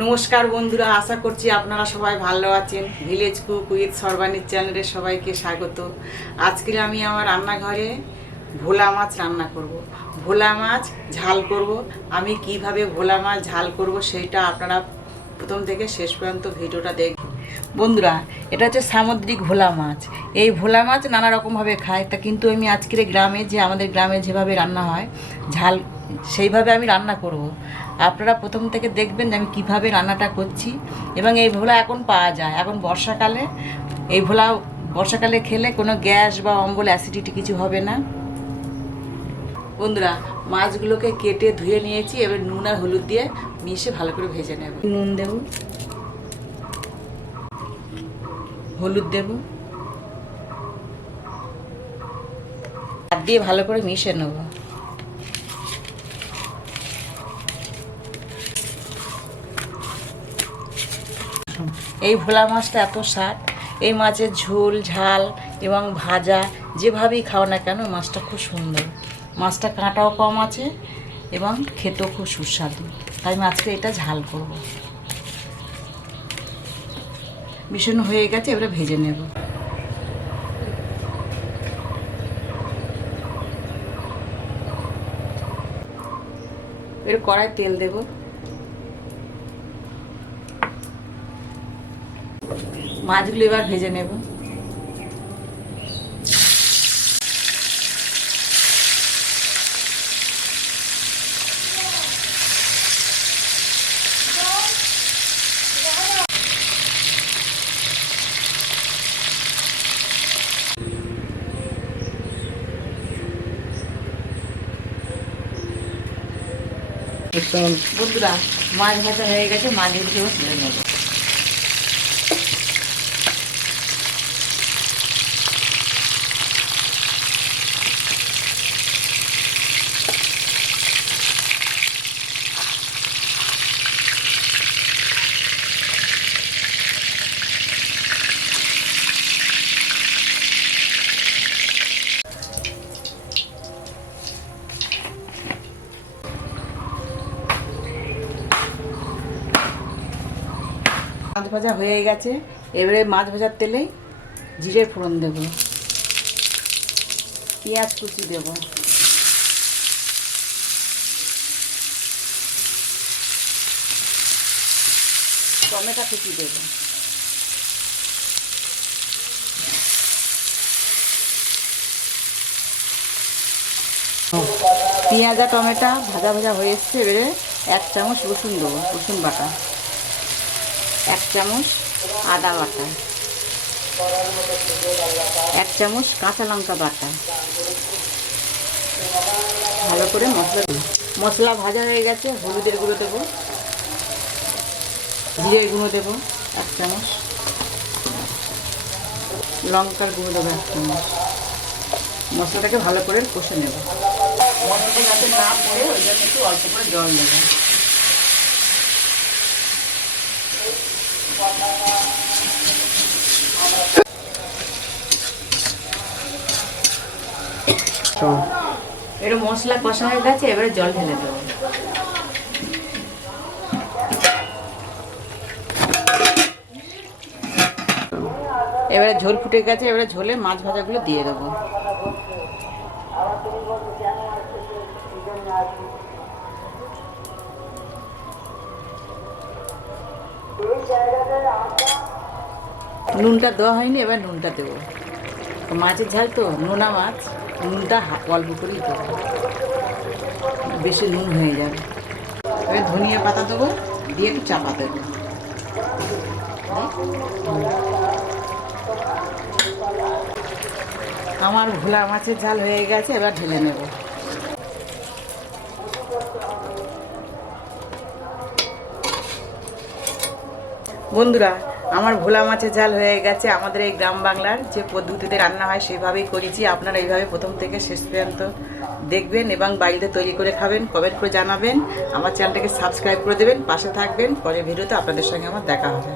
নমস্কার বন্ধুরা, আশা করছি আপনারা সবাই ভালো আছেন। ভিলেজ কুক উইথ সর্বাণীর চ্যানেলে সবাইকে স্বাগত। আজকে আমি আমার রান্নাঘরে ভোলা মাছ রান্না করব। ভোলা মাছ ঝাল করব। আমি কিভাবে ভোলা মাছ ঝাল করব সেটা আপনারা প্রথম থেকে শেষ পর্যন্ত ভিডিওটা দেখবেন। বন্ধুরা, এটা হচ্ছে সামুদ্রিক ভোলা মাছ। এই ভোলা মাছ নানা রকমভাবে খায়, তা কিন্তু আমি আজকের গ্রামে আমাদের গ্রামে যেভাবে রান্না হয় ঝাল, সেইভাবে আমি রান্না করব। আপনারা প্রথম থেকে দেখবেন যে আমি কীভাবে রান্নাটা করছি। এবং এই ভোলা এখন পাওয়া যায়, এখন বর্ষাকালে। এই ভোলা বর্ষাকালে খেলে কোনো গ্যাস বা অম্বল অ্যাসিডিটি কিছু হবে না। বন্ধুরা, মাছগুলোকে কেটে ধুয়ে নিয়েছি, এবার নুন আর হলুদ দিয়ে মিশে ভালো করে ভেজে নেব। নুন দেব, হলুদ দেব, হাত দিয়ে ভালো করে মিশে নেব। এই ভোলা মাছটা এত স্বাদ, এই মাছের ঝোল, ঝাল এবং ভাজা যেভাবেই খাও না কেন মাছটা খুব সুন্দর। মাছটা কাঁটাও কম আছে এবং খেতেও খুব সুস্বাদু, তাই আমি আজকে এটা ঝাল করব। মিশানো হয়ে গেছে, এবারে ভেজে নেব। এর কড়াই তেল দেব। মাছগুলো এবার ভেজে নেব। বন্ধুরা, মাছ ভাজা হয়ে গেছে, মাছগুলোকেও তুলে নেব। মাছ ভাজা হয়ে গেছে, এবারে মাছ ভাজার তেলে জিরে ফোড়ন দেব, পেঁয়াজ কুচি দেব, টমেটো কুচি দেব, পেঁয়াজ আর টমেটো ভাজা ভাজা হয়ে এসছে। এবারে 1 চামচ রসুন দেবো, রসুন বাটা, 1 চামচ আদা বাটা, 1 চামচ কাঁচা লঙ্কা বাটা। ভালো করে মশলা ভাজা হয়ে গেছে। হলুদের গুঁড়ো দেবো, জিরের গুঁড়ো দেবো 1 চামচ, লঙ্কার গুঁড়ো দেবো 1 চামচ। মশলাটাকে ভালো করে কষে নেব। মশলাটা যাতে না পড়ে ওই জন্য একটু অল্প করে জল দেবো। এর মশলা কষা হয়ে গেছে, এবারে জল ঢেলে দেবো। এবারে ঝোল ফুটে গেছে, এবারে ঝোলে মাছ ভাজাগুলো দিয়ে দেবো। নুনটা দেওয়া হয়নি, এবার নুনটা দেবো। মাছের ঝাল তো, নোনা মাছ, নুনটা অল্প করেই দেবো, বেশি নুন হয়ে যাবে। এবার ধনিয়া পাতা দেবো, দিয়ে একটু চাপা দেবো। আমার ভোলা মাছের ঝাল হয়ে গেছে, এবার ঢেলে নেব। বন্ধুরা, আমার ভোলা মাছের ঝাল হয়ে গেছে। আমাদের এই গ্রাম বাংলার যে পদ্ধতিতে রান্না হয় সেভাবেই করেছি। আপনারা এইভাবে প্রথম থেকে শেষ পর্যন্ত দেখবেন এবং বাড়িতে তৈরি করে খাবেন, কমেন্ট করে জানাবেন। আমার চ্যানেলটাকে সাবস্ক্রাইব করে দেবেন, পাশে থাকবেন। পরের ভিডিওতে আপনাদের সঙ্গে আমার দেখা হবে।